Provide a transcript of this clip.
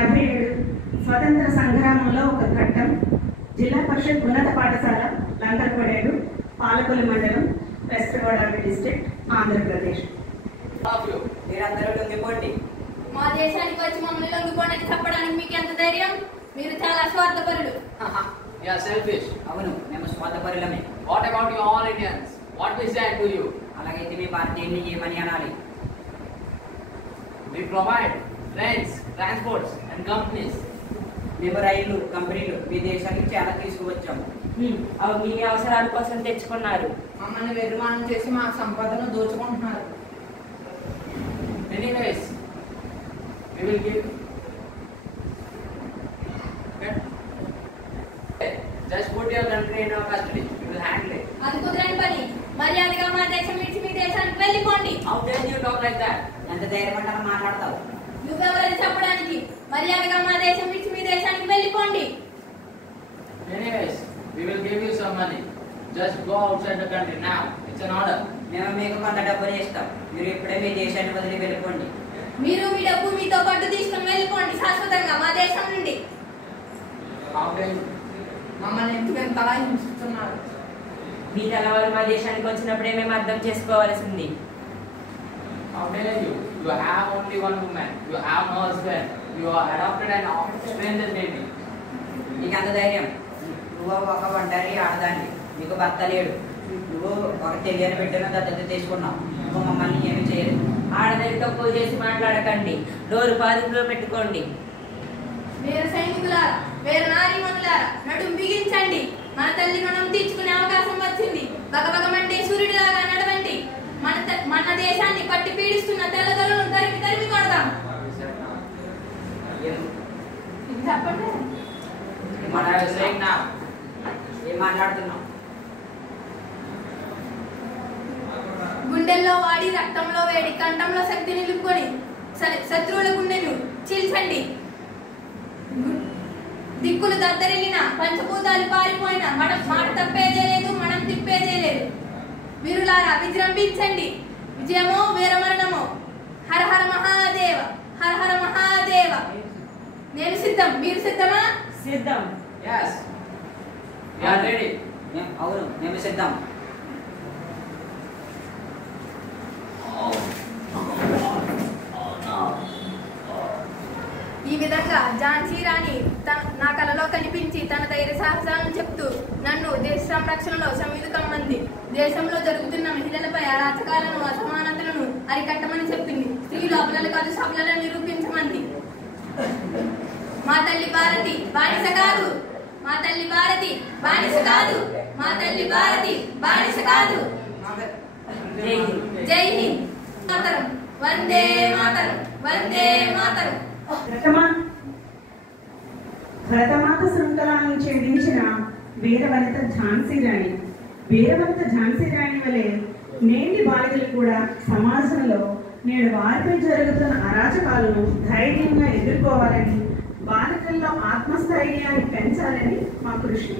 1957 స్వతంత్ర సంగ్రామంలో ఒక ఘట్టం. జిల్లా పరిషత్ ఉన్నత పాఠశాల లంకరపడేడు, పాలకొల్లు మండలం, వెస్ట్ గోదావరి డిస్ట్రిక్ట్, ఆంధ్రప్రదేశ్. మీరందరూ లొంగిపోండి. మా దేశానికి వచ్చి మమ్మల్ని లొంగిపోండి చెప్పడానికి మీకు ఎంత ధైర్యం? మీరు చాలా స్వార్థపరులు. అవును, మేము స్వార్థపరులమే. What about you all Indians? What we say to you? అలాగైతే మీ భారతీయుల్ని ఏమని అనాలి? We provide trains, transports and companies. మేము రైళ్లు, కంపెనీలు మీ దేశానికి చాలా తీసుకువచ్చాము. అవి మీ అవసరాల కోసం తెచ్చుకున్నారు. మమ్మల్ని నిర్మాణం చేసి మా సంపదను దోచుకుంటున్నారు. Anyways, we will give. Okay. Just put your country in our custody. We will handle it. అది కుదరని పని. మర్యాదగా మా దేశం విడిచి మీ దేశానికి వెళ్ళిపోండి. How dare you talk like that? ఎంత ధైర్యం అంటే అలా మాట్లాడతావు? నువ్వెవరని చెప్పడానికి? మర్యాదగా మా దేశం విడిచి మీ దేశానికి వెళ్ళిపోండి. Anyways, we will give you some money. Just go outside the country now. It's an order. మేము మీకు కొంత డబ్బులు ఇస్తాం. మీరు ఇప్పుడే మీ దేశాన్ని వదిలి వెళ్ళిపోండి. మీరు మీ డబ్బు మీతో పాటు తీసుకుని వెళ్ళిపోండి శాశ్వతంగా మా దేశం నుండి. How dare you? మమ్మల్ని ఎందుకు ఎంతలా హింసిస్తున్నారు? మీ తెల్లవారు మా దేశానికి వచ్చినప్పుడే మేము అర్థం చేసుకోవాల్సింది. How dare you? You have only one woman. You have no husband. You are adopted an stranger baby. నీకు అంత ధైర్యం? నువ్వు ఒక ఒంటరి ఆడదాన్ని, నీకు భర్త లేడు. నువ్వు ఒక తెలియని బిడ్డను దత్తత తీసుకున్నావు. నువ్వు మమ్మల్ని ఏమి చేయలేదు. ఆడదని తక్కువ చేసి మాట్లాడకండి. డోరు పాదుపులో పెట్టుకోండి. వీర సైనికులారా, వీర నారీమణులారా, నడుం బిగించండి. మన తల్లి రుణం తీర్చుకునే అవకాశం వచ్చింది. బగబగమంటే సూర్యుడిలాగా నడవండి. మన దేశాన్ని పట్టి పీడిస్తున్న తెల్లదొరలను తరిమి తరిమి కొడదాం. చెప్పండి. What I was saying now. ఏం మాట్లాడుతున్నావు? గుండెల్లో వాడి, రక్తంలో వేడి, కంఠంలో శక్తి నిలుపుకొని శత్రువుల గుండెను చీల్చండి. దిక్కులు దద్దరిల్లిన, పంచభూతాలు పారిపోయిన, మాట తప్పేదే లేదు, మనం తిప్పేదే లేదు. వీరులారా విజృంభించండి. విజయమో వీరమరణమో. హర హర మహాదేవ, హర హర మహాదేవ. నేను సిద్ధం, మీరు సిద్ధమా? సిద్ధం. Yes. We are ready. అవును, మేము సిద్ధం. ఈ విధంగా ఝాన్సీ రాణి నా కలలో కనిపించి తన ధైర్య సాహసాలను చెప్తూ నన్ను దేశ సంరక్షణలో సమిధుకమ్మంది. దేశంలో జరుగుతున్న మహిళలపై అరాచకాలను, అసమానతలను అరికట్టమని చెప్పింది. స్త్రీలు అబలలు కాదు, సబలను నిరూపించమంది. మా తల్లి భారతి బానిస కాదు, మా తల్లి భారతి బానిస కాదు, మా తల్లి భారతి బానిస కాదు. జై హింద్. జై హింద్. మాతరం, వందే మాతరం, వందే మాతరం. భరతమాత శృంఖలాలను ఛేదించిన వీరవనిత ఝాన్సీ రాణి. వీరవనిత ఝాన్సీ రాణి వలె నేటి బాలికలు కూడా సమాజంలో నేడు వారిపై జరుగుతున్న అరాచకాలను ధైర్యంగా ఎదుర్కోవాలని, బాలికల్లో ఆత్మస్థైర్యాన్ని పెంచాలని మా కృషి.